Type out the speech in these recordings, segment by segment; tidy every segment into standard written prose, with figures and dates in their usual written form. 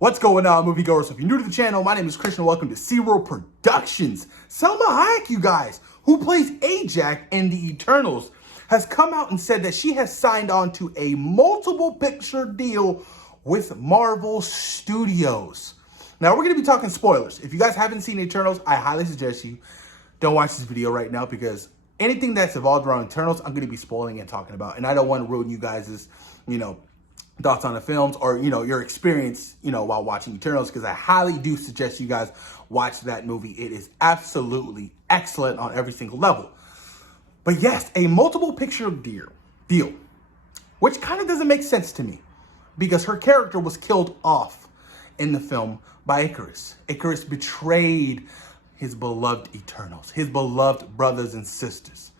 What's going on, moviegoers? So if you're new to the channel, my name is Christian. Welcome to SeaWorld Productions. Salma Hayek, you guys, who plays Ajak in The Eternals, has come out and said that she has signed on to a multiple picture deal with Marvel Studios. Now, we're going to be talking spoilers. If you guys haven't seen Eternals, I highly suggest you don't watch this video right now because anything that's evolved around Eternals, I'm going to be spoiling and talking about. And I don't want to ruin you guys' thoughts on the films or, your experience, while watching Eternals, because I highly do suggest you guys watch that movie. It is absolutely excellent on every single level. But yes, a multiple picture deal, which kind of doesn't make sense to me because her character was killed off in the film by Icarus. Icarus betrayed his beloved Eternals, his beloved brothers and sisters,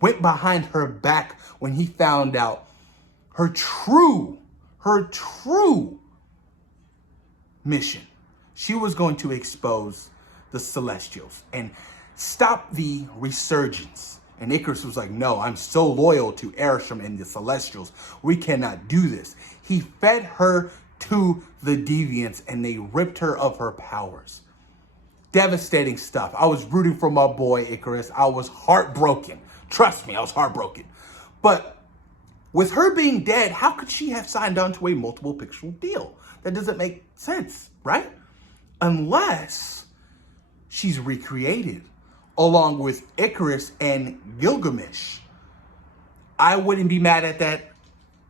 went behind her back when he found out her true mission. She was going to expose the Celestials and stop the resurgence. And Icarus was like, no, I'm so loyal to Arishem and the Celestials. We cannot do this. He fed her to the Deviants and they ripped her of her powers. Devastating stuff. I was rooting for my boy Icarus. I was heartbroken. Trust me, I was heartbroken. But with her being dead, how could she have signed on to a multiple picture deal? That doesn't make sense, right? Unless she's recreated along with Icarus and Gilgamesh. I wouldn't be mad at that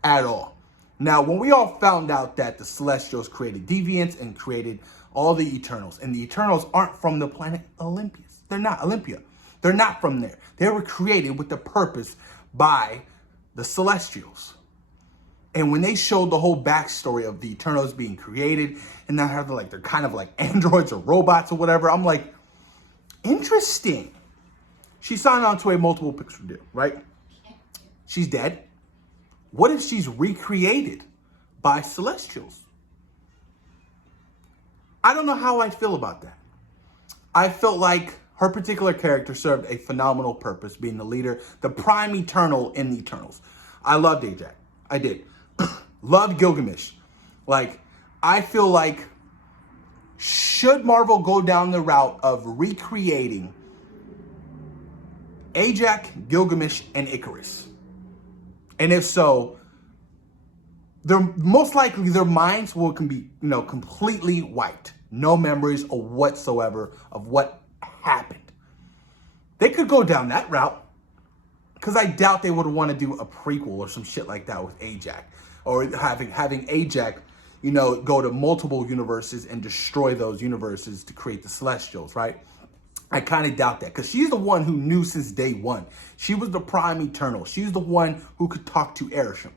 at all. Now, when we all found out that the Celestials created Deviants and created all the Eternals, and the Eternals aren't from the planet Olympus. They're not Olympia. They're not from there. They were created with the purpose by the Celestials. And when they showed the whole backstory of the Eternals being created and now how they're kind of like androids or robots or whatever, I'm like, interesting. She signed on to a multiple picture deal, right? She's dead. What if she's recreated by Celestials? I don't know how I feel about that. I felt like her particular character served a phenomenal purpose, being the leader, the prime Eternal in the Eternals. I loved Ajak. I did. Loved Gilgamesh. I feel like, should Marvel go down the route of recreating Ajak, Gilgamesh, and Icarus? And if so, most likely their minds can be, completely wiped. No memories or whatsoever of what happened. They could go down that route because I doubt they would want to do a prequel or some shit like that with Ajak, or having Ajak, go to multiple universes and destroy those universes to create the Celestials, right? I kind of doubt that because she's the one who knew since day one. She was the prime Eternal. She's the one who could talk to Arishem.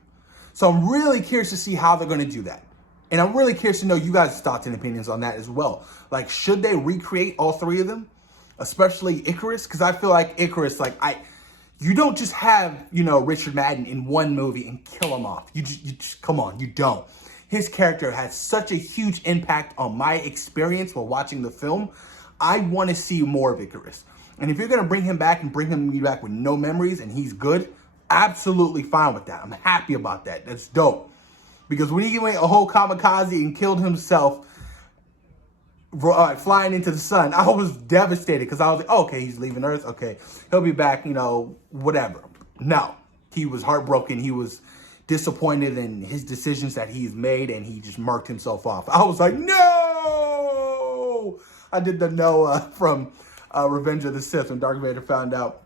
So I'm really curious to see how they're going to do that. And I'm really curious to know you guys' thoughts and opinions on that as well. Should they recreate all three of them? Especially Icarus? Because I feel like Icarus, you don't just have, Richard Madden in one movie and kill him off. You just come on, you don't. His character has such a huge impact on my experience while watching the film. I want to see more of Icarus. And if you're going to bring him back and bring him back with no memories and he's good, absolutely fine with that. I'm happy about that. That's dope. Because when he went a whole kamikaze and killed himself flying into the sun, I was devastated because I was like, okay, he's leaving Earth. Okay, he'll be back, whatever. No, he was heartbroken. He was disappointed in his decisions that he's made and he just marked himself off. I was like, no! I did the no from Revenge of the Sith when Darth Vader found out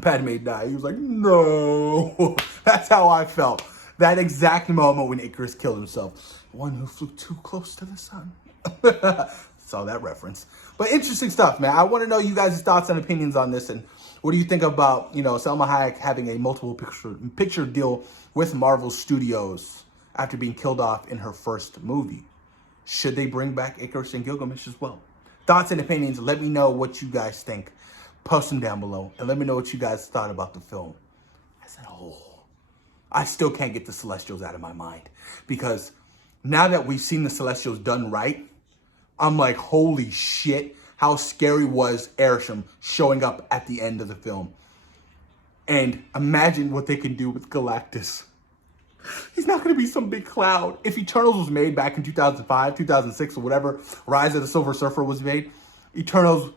Padme died. He was like, no. That's how I felt. That exact moment when Icarus killed himself. One who flew too close to the sun. Saw that reference. But interesting stuff, man. I want to know you guys' thoughts and opinions on this. And what do you think about, Salma Hayek having a multiple picture deal with Marvel Studios after being killed off in her first movie? Should they bring back Icarus and Gilgamesh as well? Thoughts and opinions. Let me know what you guys think. Post them down below. And let me know what you guys thought about the film as a whole. I still can't get the Celestials out of my mind. Because now that we've seen the Celestials done right, I'm like, holy shit, how scary was Arishem showing up at the end of the film. And imagine what they can do with Galactus. He's not going to be some big cloud. If Eternals was made back in 2005, 2006, or whatever, Rise of the Silver Surfer was made, Eternals,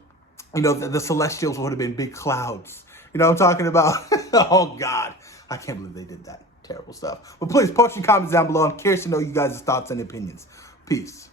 the Celestials would have been big clouds. You know what I'm talking about? Oh, God. I can't believe they did that. Terrible stuff. But please, post your comments down below. I'm curious to know you guys' thoughts and opinions. Peace.